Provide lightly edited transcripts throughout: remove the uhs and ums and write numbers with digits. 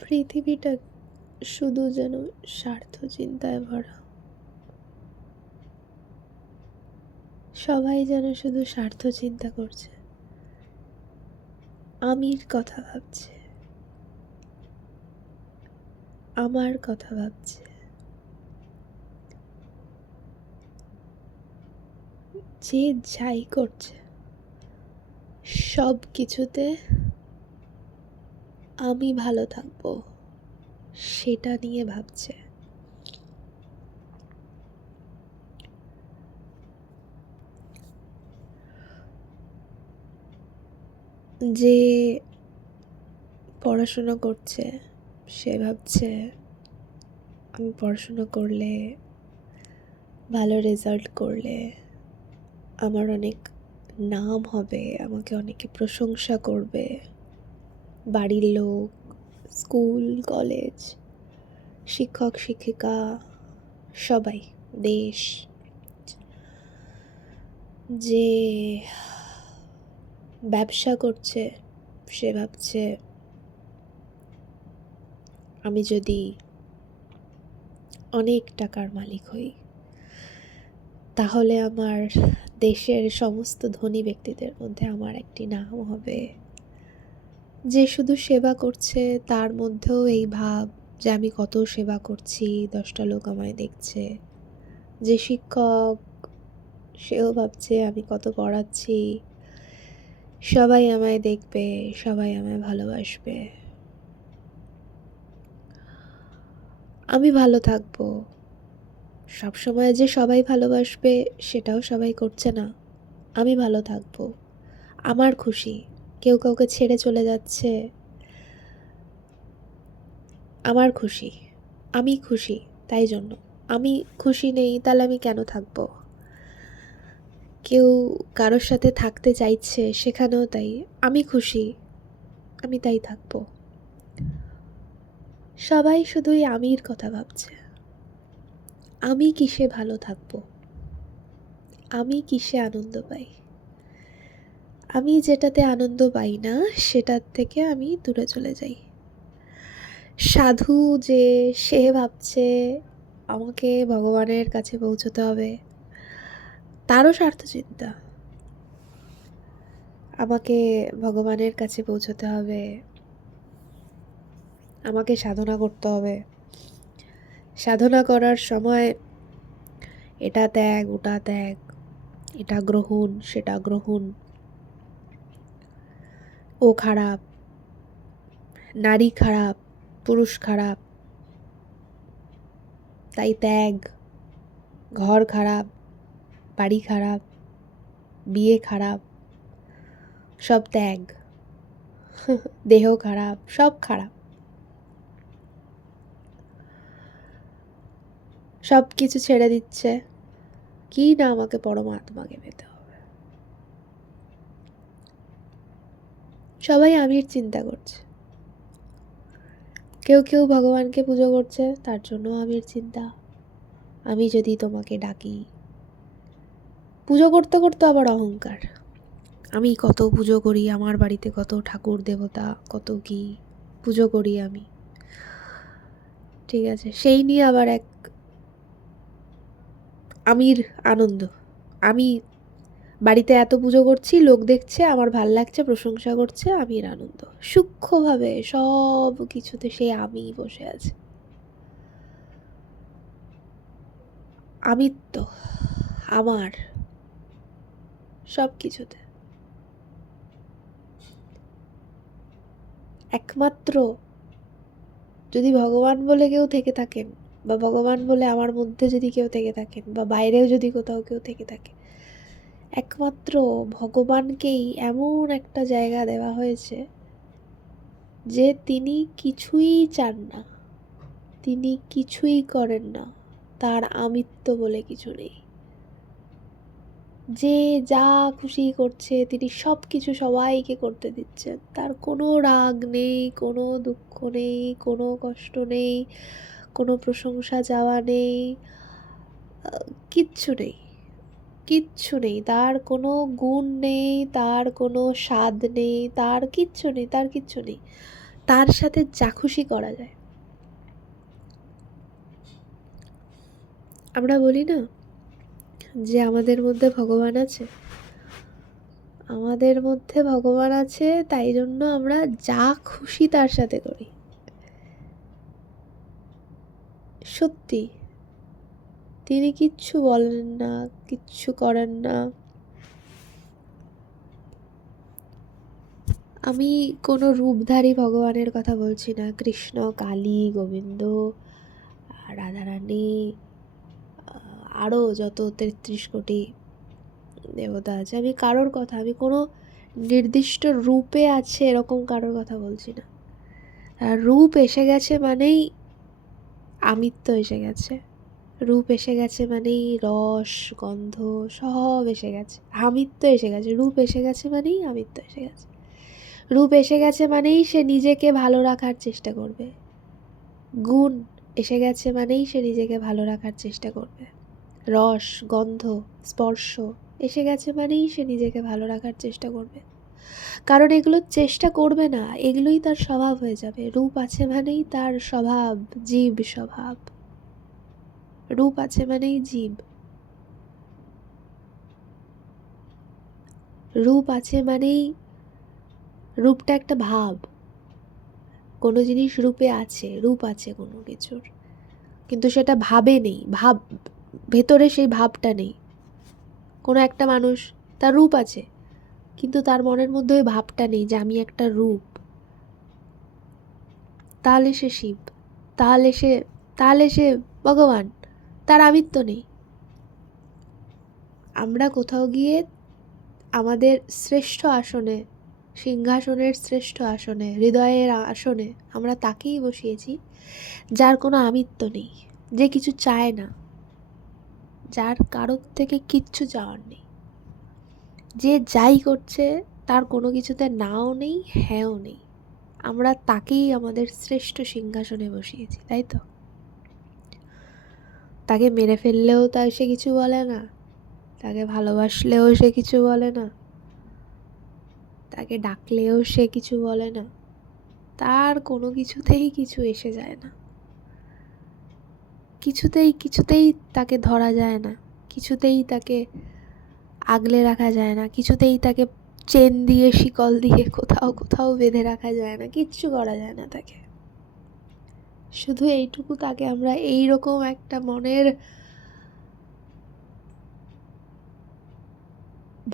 পৃথিবীটা শুধু যেন স্বার্থ চিন্তায় ভরা। সবাই যেন শুধু স্বার্থ চিন্তা করছে, আমির কথা ভাবছে, আমার কথা ভাবছে। যে যাই করছে সব কিছুতে আমি ভালো থাকবো সেটা নিয়ে ভাবছে। যে পড়াশোনা করছে সে ভাবছে আমি পড়াশোনা করলে, ভালো রেজাল্ট করলে আমার অনেক নাম হবে, আমাকে অনেকে প্রশংসা করবে, বাড়ির লোক, স্কুল কলেজ, শিক্ষক শিক্ষিকা, সবাই, দেশ। যে ব্যবসা করছে সে ভাবছে আমি যদি অনেক টাকার মালিক হই তাহলে আমার দেশের সমস্ত ধনী ব্যক্তিদের মধ্যে আমার একটি নাম হবে। যে শুধু সেবা করছে তার মধ্যেও এই ভাব যে আমি কত সেবা করছি, 10টা লোক আমায় দেখছে। যে শিক্ষক সেও ভাবছে আমি কত পড়াচ্ছি, সবাই আমায় দেখবে, সবাই আমায় ভালোবাসবে, আমি ভালো থাকবো। সবসময় যে সবাই ভালোবাসবে সেটাও সবাই করছে না। আমি ভালো থাকবো, আমার খুশি। কেউ কাউকে ছেড়ে চলে যাচ্ছে, আমার খুশি, আমি খুশি। তাই জন্য আমি খুশি নেই তাহলে আমি কেন থাকবো? কেউ কারোর সাথে থাকতে চাইছে সেখানেও তাই, আমি খুশি, আমি তাই থাকবো। সবাই শুধুই আমির কথা ভাবছে, আমি কিসে ভালো থাকবো, আমি কিসে আনন্দ পাই। আমি যেটাতে আনন্দ পাই না সেটার থেকে আমি দূরে চলে যাই। সাধু যে সে ভাবছে আমাকে ভগবানের কাছে পৌঁছতে হবে, তারও স্বার্থ চিন্তা। আমাকে ভগবানের কাছে পৌঁছতে হবে, আমাকে সাধনা করতে হবে। সাধনা করার সময় এটা ত্যাগ, ওটা ত্যাগ, এটা গ্রহণ, সেটা গ্রহণ। ও খারাপ, নারী খারাপ, পুরুষ খারাপ, তাই ত্যাগ। ঘর খারাপ, বাড়ি খারাপ, বিয়ে খারাপ, সব ত্যাগ। দেহ খারাপ, সব খারাপ। সব কিছু ছেড়ে দিচ্ছে, কি না আমাকে পরমাত্মাকে পেতে হবে। সবাই আমির চিন্তা করছে। কেউ কেউ ভগবানকে পুজো করছে, তার জন্য আমির চিন্তা। আমি যদি তোমাকে ডাকি, পুজো করতে করতে আবার অহংকার। আমি কত পুজো করি, আমার বাড়িতে কত ঠাকুর দেবতা, কত কি পুজো করি আমি। ঠিক আছে, সেই নিয়ে আবার এক আমির আনন্দ। আমি বাড়িতে এত পুজো করছি, লোক দেখছে, আমার ভাল লাগছে, প্রশংসা করছে, আমির আনন্দ। সূক্ষ্মভাবে সব কিছুতে সে আমি বসে আছে। আমিত্ব, আমার, সব কিছুতে। একমাত্র যদি ভগবান বলে কেউ থেকে থাকেন, বা ভগবান বলে আমার মধ্যে যদি কেউ থেকে থাকেন, বা বাইরেও যদি কোথাও কেউ থেকে থাকে, একমাত্র ভগবানকেই এমন একটা জায়গা দেওয়া হয়েছে যে তিনি কিছুই চান না, তিনি কিছুই করেন না, তার আমিত্ব বলে কিছু নেই। যে যা খুশি করছে তিনি সব কিছু সবাইকে করতে দিচ্ছেন। তার কোনো রাগ নেই, কোনো দুঃখ নেই, কোনো কষ্ট নেই, কোনো প্রশংসা চাওয়া নেই, কিচ্ছু নেই, কিচ্ছু নেই। তার কোনো গুণ নেই, তার কোনো স্বাদ নেই, তার কিচ্ছু নেই, তার কিচ্ছু নেই। তার সাথে যা খুশি করা যায়। আমরা বলি না যে আমাদের মধ্যে ভগবান আছে, আমাদের মধ্যে ভগবান আছে, তাই জন্য আমরা যা খুশি তার সাথে করি। সত্যি তিনি কিচ্ছু বলেন না, কিচ্ছু করেন না। আমি কোনো রূপধারী ভগবানের কথা বলছি না, কৃষ্ণ, কালী, গোবিন্দ, রাধারানী, আরও যত 33 কোটি দেবতা আছে, আমি কারোর কথা, আমি কোনো নির্দিষ্ট রূপে আছে এরকম কারোর কথা বলছি না। আর রূপ এসে গেছে মানেই আমিত্ব এসে গেছে, রূপ এসে গেছে মানেই রস গন্ধ সব এসে গেছে, আমিত্ব এসে গেছে। রূপ এসে গেছে মানেই আমিত্ব এসে গেছে। রূপ এসে গেছে মানেই সে নিজেকে ভালো রাখার চেষ্টা করবে, গুণ এসে গেছে মানেই সে নিজেকে ভালো রাখার চেষ্টা করবে, রস গন্ধ স্পর্শ এসে গেছে মানেই সে নিজেকে ভালো রাখার চেষ্টা করবে। কারণ এগুলো চেষ্টা করবে না, এগুলোই তার স্বভাব হয়ে যাবে। রূপ আছে মানেই তার স্বভাব, জীব স্বভাব। রূপ আছে মানেই জীব, রূপ আছে মানেই, রূপটা একটা ভাব। কোনো জিনিস রূপে আছে, রূপ আছে কোনো কিছুর, কিন্তু সেটা ভাবে নেই, ভাব ভেতরে সেই ভাবটা নেই। কোনো একটা মানুষ, তার রূপ আছে কিন্তু তার মনের মধ্যে ওই ভাবটা নেই যে আমি একটা রূপ। তাহলে সে শিব, তাহলে সে ভগবান, তার আমিত্ব নেই। আমরা কোথাও গিয়ে আমাদের শ্রেষ্ঠ আসনে, সিংহাসনের শ্রেষ্ঠ আসনে, হৃদয়ের আসনে আমরা তাকেই বসিয়েছি যার কোনো আমিত্ব নেই, যে কিছু চায় না, যার কারোর থেকে কিচ্ছু চাওয়ার নেই, যে যাই করছে তার কোনো কিছুতে নাও নেই হ্যাঁও নেই। আমরা তাকেই আমাদের শ্রেষ্ঠ সিংহাসনে বসিয়েছি, তাই তো? তাকে মেরে ফেললেও তা সে কিছু বলে না, তাকে ভালোবাসলেও সে কিছু বলে না, তাকে ডাকলেও সে কিছু বলে না, তার কোনো কিছুতেই কিছু এসে যায় না, কিছুতেই তাকে ধরা যায় না, কিছুতেই তাকে আগলে রাখা যায় না, কিছুতেই তাকে চেন দিয়ে শিকল দিয়ে কোথাও বেঁধে রাখা যায় না, কিচ্ছু করা যায় না তাকে। শুধু এইটুকু, তাকে আমরা এইরকম একটা মনের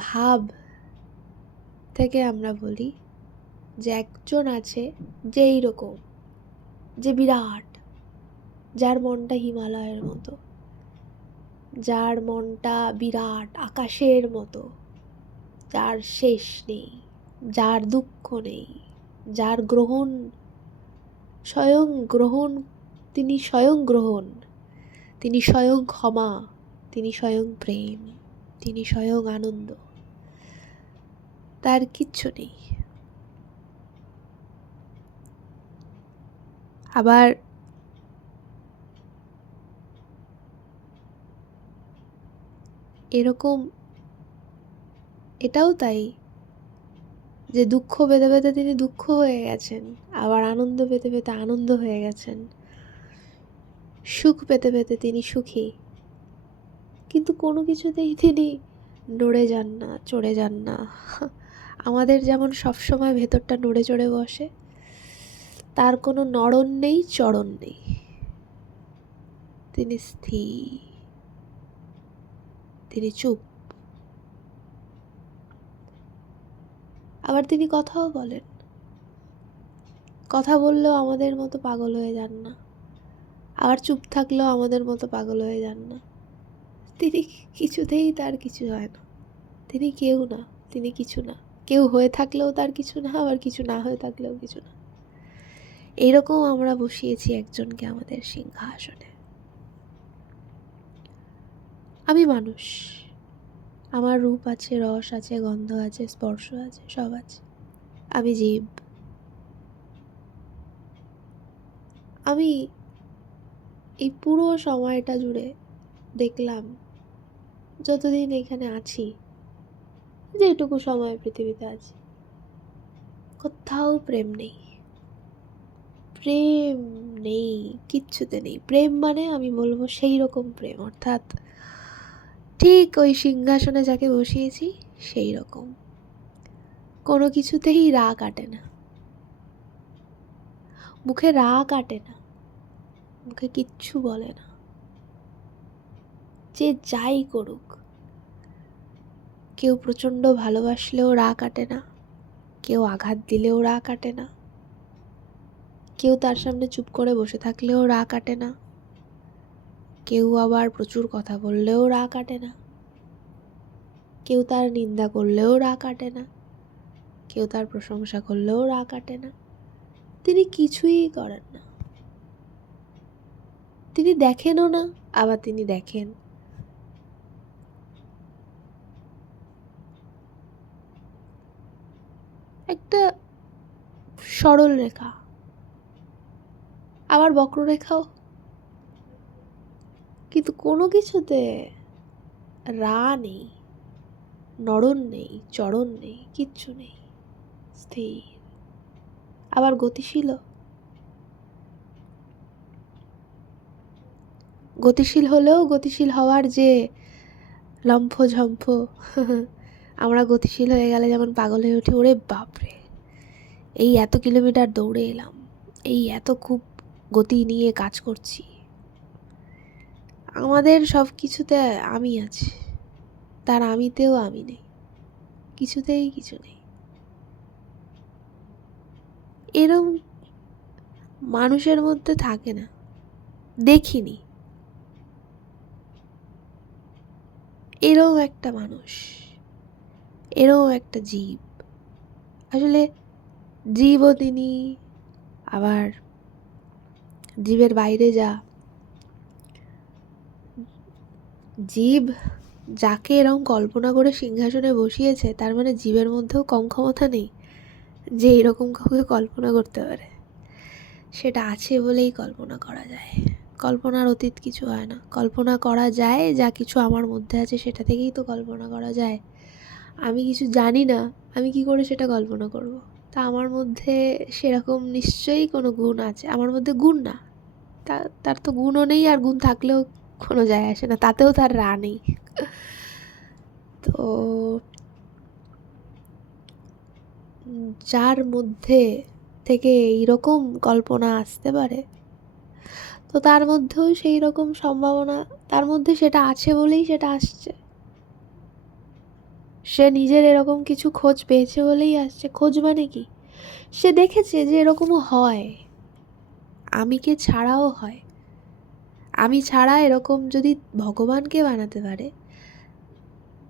ভাব থেকে আমরা বলি যে একজন আছে যে এইরকম, যে বিরাট, যার মনটা হিমালয়ের মতো, যার মনটা বিরাট আকাশের মতো, যার শেষ নেই, যার দুঃখ নেই, যার গ্রহণ স্বয়ং গ্রহণ, তিনি স্বয়ং গ্রহণ, তিনি স্বয়ং ক্ষমা, তিনি স্বয়ং প্রেম, তিনি স্বয়ং আনন্দ, তার কিচ্ছু নেই। আবার এরকম এটাও তাই যে দুঃখ পেতে পেতে তিনি দুঃখ হয়ে গেছেন, আবার আনন্দ পেতে পেতে আনন্দ হয়ে গেছেন, সুখ পেতে পেতে তিনি সুখী, কিন্তু কোনো কিছুতেই তিনি নড়ে যান না, চড়ে যান না। আমাদের যেমন সবসময় ভেতরটা নড়ে চড়ে বসে, তার কোনো নড়ন নেই চড়ন নেই, তিনি স্থির, তিনি চুপ। আবার তিনি কথাও বলেন, কথা বললেও আমাদের মতো পাগল হয়ে যান না, আবার চুপ থাকলেও আমাদের মতো পাগল হয়ে যান না। তিনি কিছুতেই তার কিছু হয় না, তিনি কেউ না, তিনি কিছু না, কেউ হয়ে থাকলেও তার কিছু না, আবার কিছু না হয়ে থাকলেও কিছু না। এরকম আমরা বসিয়েছি একজনকে আমাদের সিংহাসনে। আমি মানুষ, আমার রূপ আছে, রস আছে, গন্ধ আছে, স্পর্শ আছে, সব আছে। আমি জীব। আমি এই পুরো সময়টা জুড়ে দেখলাম, যতদিন এখানে আছি, যেটুকু সময় পৃথিবীতে আছি, কোথাও প্রেম নেই, প্রেম নেই, কিচ্ছুতে নেই। প্রেম মানে আমি বলবো সেই রকম প্রেম, অর্থাৎ ঠিক ওই সিংহাসনে যাকে বসিয়েছি সেই রকম। কোনো কিছুতেই রাগ কাটে না, মুখে রাগ কাটে না, মুখে কিচ্ছু বলে না, যে যাই করুক। কেউ প্রচণ্ড ভালোবাসলেও রাগ কাটে না, কেউ আঘাত দিলেও রাগ কাটে না, কেউ তার সামনে চুপ করে বসে থাকলেও রাগ কাটে না, কেউ আবার প্রচুর কথা বললেও রাগ কাটে না, কেউ তার নিন্দা করলেও রাগ কাটে না, কেউ তার প্রশংসা করলেও রাগ কাটে না। তিনি কিছুই করেন না, তিনি দেখেনও না, আবার তিনি দেখেন। একটা সরল রেখা, আবার বক্ররেখাও, কিন্তু কোনো কিছুতে রা নেই, নড়ন নেই, চড়ন নেই, কিচ্ছু নেই, স্থির। আবার গতিশীল, গতিশীল হলেও গতিশীল হওয়ার যে লম্ফঝম্প, আমরা গতিশীল হয়ে গেলে যেমন পাগল হয়ে উঠি, ওরে বাপরে এই এত কিলোমিটার দৌড়ে এলাম, এই এত খুব গতি নিয়ে কাজ করছি। আমাদের সব কিছুতে আমি আছি, তার আমিতেও আমি নেই, কিছুতেই কিছু নেই। এরম মানুষের মধ্যে থাকে না, দেখিনি। এরম একটা মানুষ, এরম একটা জীব, আসলে জীবও তিনি, আবার জীবের বাইরে যা। জীব যাকে এরকম কল্পনা করে সিংহাসনে বসিয়েছে, তার মানে জীবের মধ্যেও কম ক্ষমতা নেই যে এরকম কাউকে কল্পনা করতে পারে। সেটা আছে বলেই কল্পনা করা যায়, কল্পনার অতীত কিছু হয় না। কল্পনা করা যায় যা কিছু আমার মধ্যে আছে, সেটা থেকেই তো কল্পনা করা যায়। আমি কিছু জানি না, আমি কি করে সেটা কল্পনা করব? তা আমার মধ্যে সেরকম নিশ্চয়ই কোনো গুণ আছে। আমার মধ্যে গুণ না, তার তো গুণও নেই, আর গুণ থাকলেও কোনো যায় আসে না, তাতেও তার রা নেই। তো যার মধ্যে থেকে এইরকম কল্পনা আসতে পারে, তো তার মধ্যেও সেই রকম সম্ভাবনা, তার মধ্যে সেটা আছে বলেই সেটা আসছে। সে নিজের এরকম কিছু খোঁজ পেয়েছে বলেই আসছে। খোঁজ মানে কি? সে দেখেছে যে এরকমও হয়, আমিকে ছাড়াও হয়। আমি ছাড়া এরকম যদি ভগবানকে বানাতে পারে,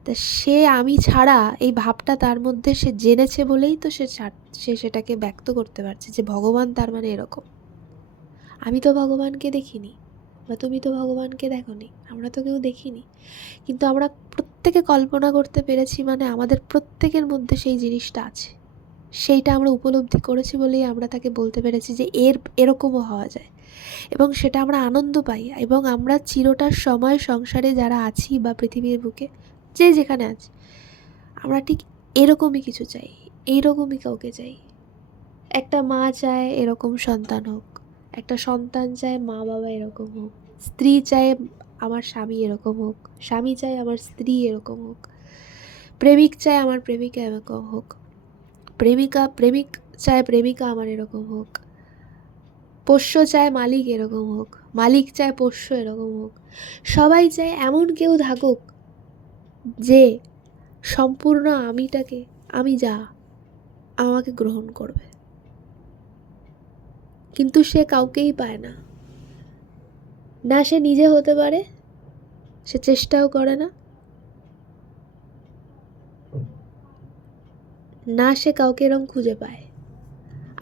তা সে আমি ছাড়া এই ভাবটা তার মধ্যে সে জেনেছে বলেই তো সে সেটাকে ব্যক্ত করতে পারছে যে ভগবান তার মানে এরকম। আমি তো ভগবানকে দেখিনি, বা তুমি তো ভগবানকে দেখোনি, আমরা তো কেউ দেখিনি, কিন্তু আমরা প্রত্যেকে কল্পনা করতে পেরেছি, মানে আমাদের প্রত্যেকের মধ্যে সেই জিনিসটা আছে। সেইটা আমরা উপলব্ধি করেছি বলেই আমরা তাকে বলতে পেরেছি যে এরকমও হওয়া যায়, এবং সেটা আমরা আনন্দ পাই। এবং আমরা চিরটার সময় সংসারে যারা আছি বা পৃথিবীর বুকে যে যেখানে আছি, আমরা ঠিক এরকমই কিছু চাই, এইরকমই কাউকে চাই। একটা মা চায় এরকম সন্তান হোক, একটা সন্তান চায় মা বাবা এরকম হোক, স্ত্রী চায় আমার স্বামী এরকম হোক, স্বামী চায় আমার স্ত্রী এরকম হোক, প্রেমিক চায় আমার প্রেমিকা এরকম হোক, প্রেমিক চায় প্রেমিকা আমার এরকম হোক, পোষ্য চায় মালিক এরকম হোক, মালিক চায় পোষ্য এরকম হোক। সবাই চায় এমন কেউ থাকুক যে সম্পূর্ণ আমিটাকে, আমি যা, আমাকে গ্রহণ করবে। কিন্তু সে কাউকেই পায় না, না সে নিজে হতে পারে, সে চেষ্টাও করে না, না সে কাউকে এরকম খুঁজে পায়।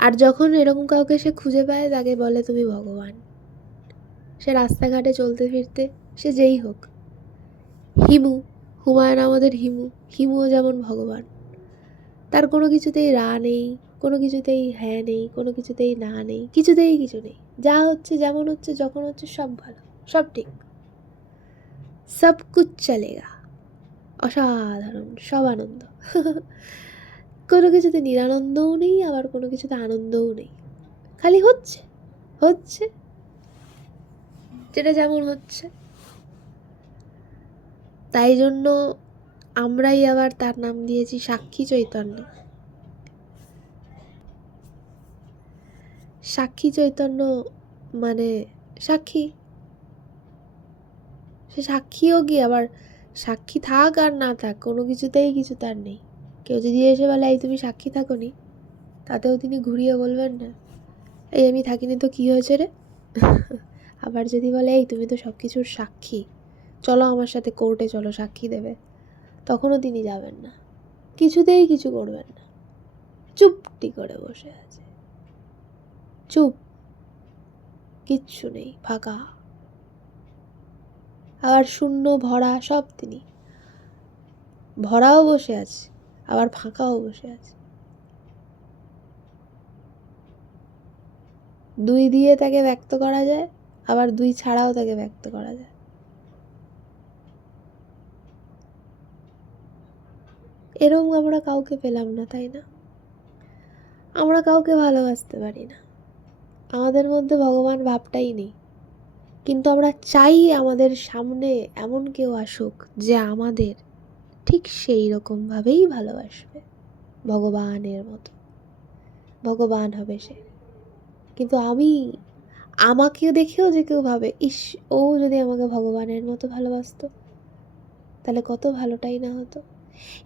আর যখন এরকম কাউকে সে খুঁজে পায়, তাকে বলে তুমি ভগবান। সে রাস্তাঘাটে চলতে ফিরতে, সে যেই হোক, হিমু, হুমায়ুন আমাদের হিমুও যেমন ভগবান। তার কোনো কিছুতেই রা নেই, কোনো কিছুতেই হ্যাঁ নেই, কোনো কিছুতেই না নেই, কিছুতেই কিছু নেই। যা হচ্ছে, যেমন হচ্ছে, যখন হচ্ছে, সব ভালো, সব ঠিক, সব কুছ চলেগা, অসাধারণ, সব আনন্দ। কোনো কিছুতে নিরানন্দও নেই, আবার কোনো কিছুতে আনন্দও নেই, খালি হচ্ছে, হচ্ছে, যেটা যেমন হচ্ছে। তাই জন্য আমরাই আবার তার নাম দিয়েছি সাক্ষী চৈতন্য। সাক্ষী চৈতন্য মানে সাক্ষী, সে সাক্ষীও কি আবার সাক্ষী থাক আর না থাক, কোনো কিছুতেই কিছু তার নেই। কেউ যদি এসে বলে এই তুমি সাক্ষী থাকো নি, তাতেও তিনি ঘুরিয়ে বলবেন না এই আমি থাকিনি তো কি হয়েছে রে। আবার যদি বলে এই তুমি তো সব কিছুর সাক্ষী, চলো আমার সাথে কোর্টে চলো সাক্ষী দেবে, তখনও তিনি যাবেন না, কিছুতেই কিছু করবেন না, চুপটি করে বসে আছে, চুপ, কিচ্ছু নেই, ফাঁকা। আবার শূন্য ভরা সব তিনি, ভরাও বসে আছে আবার ফাঁকাও বসে আছে। দুই দিয়ে তাকে ব্যক্ত করা যায়, আবার দুই ছাড়াও তাকে ব্যক্ত করা যায়। এরম আমরা কাউকে পেলাম না, তাই না? আমরা কাউকে ভালোবাসতে পারি না, আমাদের মধ্যে ভগবান ভাবটাই নেই। কিন্তু আমরা চাই আমাদের সামনে এমন কেউ আসুক যে আমাদের ঠিক সেই রকমভাবেই ভালোবাসবে, ভগবানের মতো, ভগবান হবে সে। কিন্তু আমাকে দেখেও যে কেউ ভাবে ইস, ও যদি আমাকে ভগবানের মতো ভালোবাসতো তাহলে কত ভালোটাই না হতো।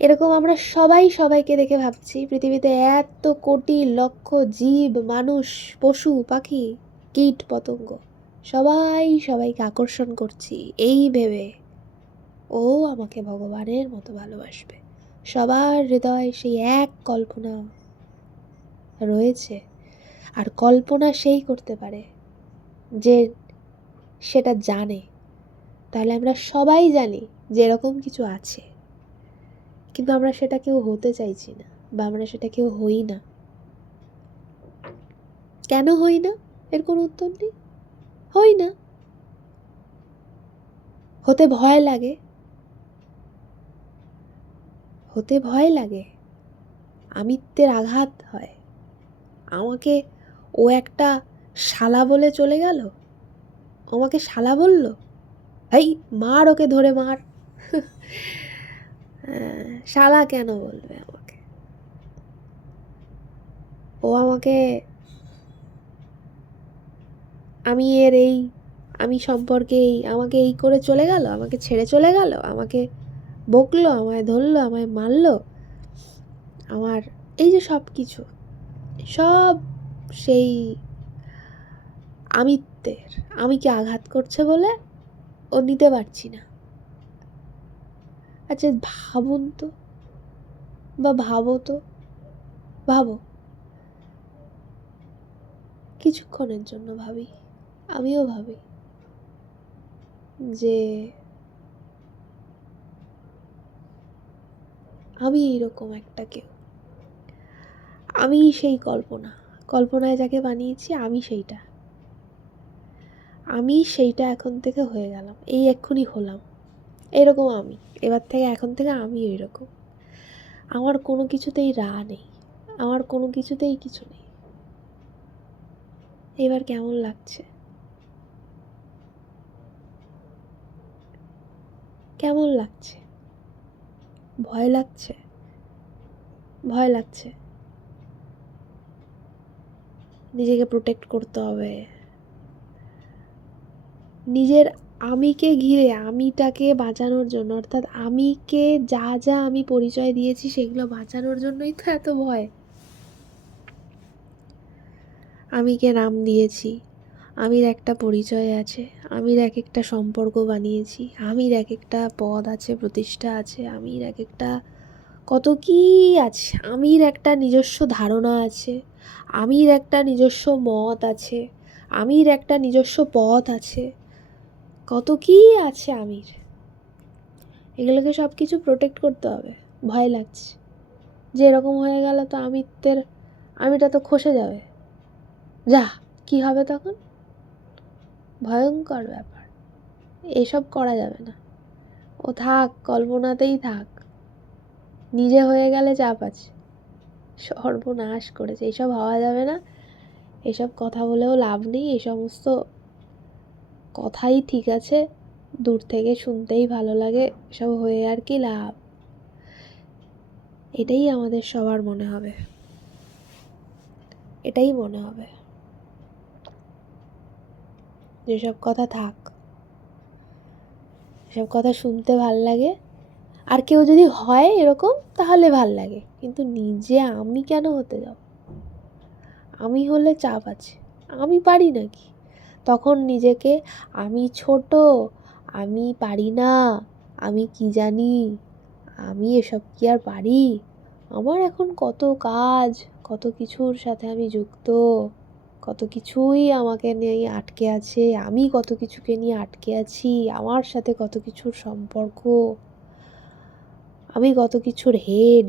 এরকম আমরা সবাই সবাইকে দেখে ভাবছি, পৃথিবীতে এত কোটি লক্ষ জীব, মানুষ, পশু পাখি, কীট পতঙ্গ, সবাই সবাইকে আকর্ষণ করছি এই ভেবে ও আমাকে ভগবানের মতো ভালোবাসবে। সবার হৃদয় সেই এক কল্পনা রয়েছে, আর কল্পনা সেই করতে পারে যে সেটা জানে। তাহলে আমরা সবাই জানি যে এরকম কিছু আছে, কিন্তু আমরা সেটা কেউ হতে চাইছি না, বা আমরা সেটা কেউ হই না। কেন হই না এর কোনো উত্তর নেই, হই না। হতে ভয় লাগে, হতে ভয় লাগে, আমিত্বের আঘাত হয়। আমাকে ও একটা শালা বলে চলে গেল, আমাকে শালা বলল, এই মার ওকে ধরে মার। শালা কেন বলবে আমাকে? ও আমাকে, আমি সম্পর্কে আমাকে এই করে চলে গেল, আমাকে ছেড়ে চলে গেল, আমাকে বকলো, আমায় ধরলো, আমায় মারলো, আমার এই যে সব কিছু, সব সেই আমিত্বের, আমিকে আঘাত করছে বলে ও নিতে পারছি না। আচ্ছা ভাবুন তো, বা ভাবো তো, ভাবো, কিছুক্ষণের জন্য ভাবি, আমিও ভাবি যে আমি এইরকম একটা কেউ, আমি সেই কল্পনায় যাকে বানিয়েছি আমি সেইটা এখন থেকে হয়ে গেলাম, এই এক্ষুনি হলাম এরকম। আমি এবার থেকে এখন থেকে আমি ওইরকম। আমার কোনো কিছুতেই নেই, আমার কোনো কিছুতেই কিছু নেই। এবার কেমন লাগছে? কেমন লাগছে? ভয় লাগছে? ভয় লাগছে, নিজেকে প্রোটেক্ট করতে হবে, নিজের আমিকে ঘিরে, আমিটাকে বাঁচানোর জন্য, অর্থাৎ আমিকে যা যা আমি পরিচয় দিয়েছি সেগুলো বাঁচানোর জন্যই তো এত ভয়। আমিকে নাম দিয়েছি, আমির একটা পরিচয় আছে, আমির এক একটা সম্পর্ক বানিয়েছি, আমির এক একটা পদ আছে, প্রতিষ্ঠা আছে, আমির এক একটা কত কি আছে, আমির একটা নিজস্ব ধারণা আছে, আমির একটা নিজস্ব মত আছে, আমির একটা নিজস্ব পথ আছে, কত কি আছে আমির। এগুলোকে সব কিছু প্রোটেক্ট করতে হবে। ভয় লাগছে যে এরকম হয়ে গেল তো আমিটা তো খসে যাবে, যা কি হবে তখন? ভয়ঙ্কর ব্যাপার, এসব করা যাবে না। ও থাক, কল্পনাতেই থাক, নিজে হয়ে গেলে চাপ আছে, সর্বনাশ করেছে, এইসব হওয়া যাবে না। এসব কথা বলেও লাভ নেই, এ সমস্ত কথাই ঠিক আছে, দূর থেকে শুনতেই ভালো লাগে, এসব হয়ে আর কি লাভ। এটাই আমাদের সবার মনে হবে, এটাই মনে হবে, যেসব কথা থাক, এসব কথা শুনতে ভাল লাগে। আর কেউ যদি হয় এরকম তাহলে ভাল লাগে, কিন্তু নিজে আমি কেন হতে যাব? আমি হলে চাপ আছে, আমি পারি নাকি? তখন নিজেকে আমি ছোট, আমি পারি না, আমি কি জানি, আমি এসব কি আর পারি, আমার এখন কত কাজ, কত কিছুর সাথে আমি যুক্ত, কত কিছুই আমাকে নিয়ে আটকে আছে, আমি কত কিছুকে নিয়ে আটকে আছি, আমার সাথে কত কিছুর সম্পর্ক, আমি কত কিছুর হেড,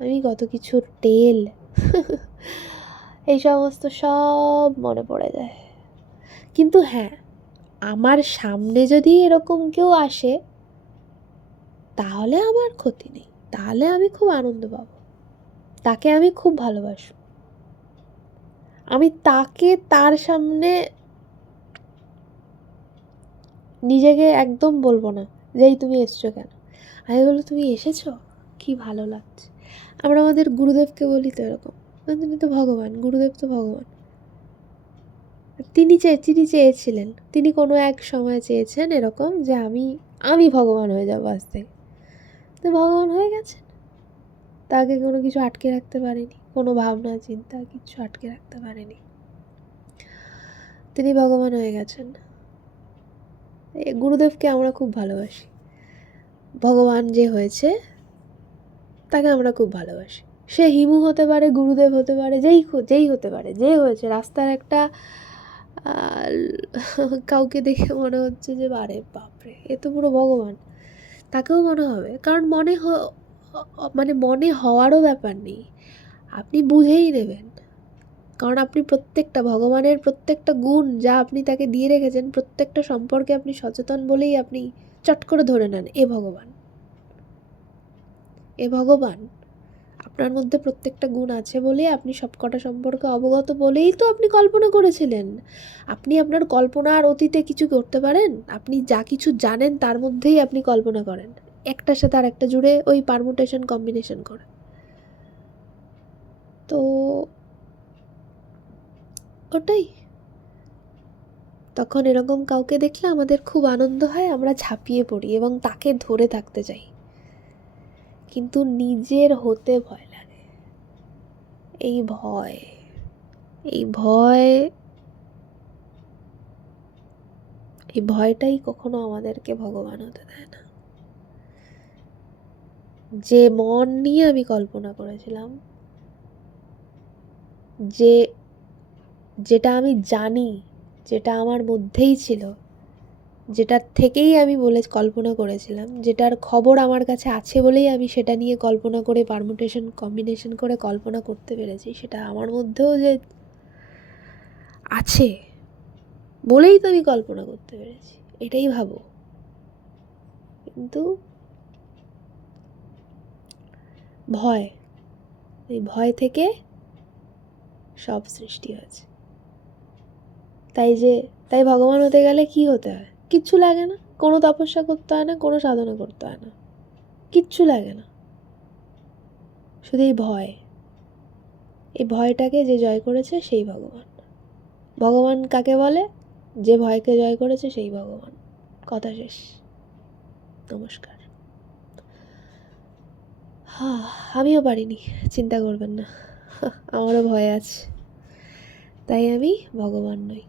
আমি কত কিছুর টেল। এই সমস্ত সব মনে পড়ে যায়। কিন্তু হ্যাঁ, আমার সামনে যদি এরকম কেউ আসে তাহলে আমার ক্ষতি নেই, তাহলে আমি খুব আনন্দ পাবো, তাকে আমি খুব ভালোবাসবো, আমি তাকে তার সামনে নিজেকে একদম বলবো না যে এই তুমি এসছো কেন, আমি বলবো তুমি এসেছো, কি ভালো লাগছে। আমরা আমাদের গুরুদেবকে বলি তো এরকম, তিনি তো ভগবান, গুরুদেব তো ভগবান। তিনি চেয়েছিলেন, তিনি কোনো এক সময় চেয়েছেন এরকম যে আমি ভগবান হয়ে যাবো আজ থেকে, তো ভগবান হয়ে গেছেন। তাকে কোনো কিছু আটকে রাখতে পারেনি, কোনো ভাবনা চিন্তা কিছু আটকে রাখতে পারেনি, তিনি ভগবান হয়ে গেছেন। গুরুদেবকে আমরা খুব ভালোবাসি, ভগবান যে হয়েছে তাকে আমরা খুব ভালোবাসি। সে হিমু হতে পারে, গুরুদেব হতে পারে, যেই হতে পারে, যে হয়েছে। রাস্তার একটা কাউকে দেখে মনে হচ্ছে যে বারে বাপরে এ তো পুরো ভগবান, তাকেও মনে হবে, কারণ মানে মনে হওয়ারও ব্যাপার নেই, আপনি বুঝেই নেবেন, কারণ আপনি প্রত্যেকটা ভগবানের প্রত্যেকটা গুণ যা আপনি তাকে দিয়ে রেখেছেন, প্রত্যেকটা সম্পর্কে আপনি সচেতন বলেই আপনি চট করে ধরে নেন এ ভগবান, এ ভগবান। আপনার মধ্যে প্রত্যেকটা গুণ আছে বলেই আপনি সবকটা সম্পর্কে অবগত বলেই তো আপনি কল্পনা করেছিলেন। আপনি আপনার কল্পনার অতীতে কিছু করতে পারেন, আপনি যা কিছু জানেন তার মধ্যেই আপনি কল্পনা করেন, একটার সাথে আর একটা জুড়ে ওই পারমুটেশন কম্বিনেশন করে। তো ওটাই, তখন এরকম কাউকে দেখলে আমাদের খুব আনন্দ হয়, আমরা ঝাঁপিয়ে পড়ি এবং তাকে ধরে থাকতে চাই, কিন্তু নিজের হতে ভয় লাগে। এই ভয়, এই ভয়, এই ভয়টাই কখনো আমাদেরকে ভগবান হতে দেয় না। যে মন নিয়ে আমি কল্পনা করেছিলাম, যেটা আমি জানি, যেটা আমার মধ্যেই ছিল, যেটার থেকেই আমি কল্পনা করেছিলাম, যেটার খবর আমার কাছে আছে বলেই আমি সেটা নিয়ে কল্পনা করে পারমুটেশন কম্বিনেশন করে কল্পনা করতে পেরেছি, সেটা আমার মধ্যেও যে আছে বলেই তো আমি কল্পনা করতে পেরেছি, এটাই ভাবো। কিন্তু ভয়, এই ভয় থেকে সব সৃষ্টি হয়েছে। তাই ভগবান হতে গেলে কি হতে হয়? কিচ্ছু লাগে না, কোনো তপস্যা করতে হয় না, কোনো সাধনা করতে হয় না, কিচ্ছু লাগে না, শুধু এই ভয়, এই ভয়টাকে যে জয় করেছে সেই ভগবান। ভগবান কাকে বলে? যে ভয়কে জয় করেছে সেই ভগবান। কথা শেষ। নমস্কার। আমিও পারিনি, চিন্তা করবেন না, আমারও ভয় আছে, তাই আমি ভগবান নই।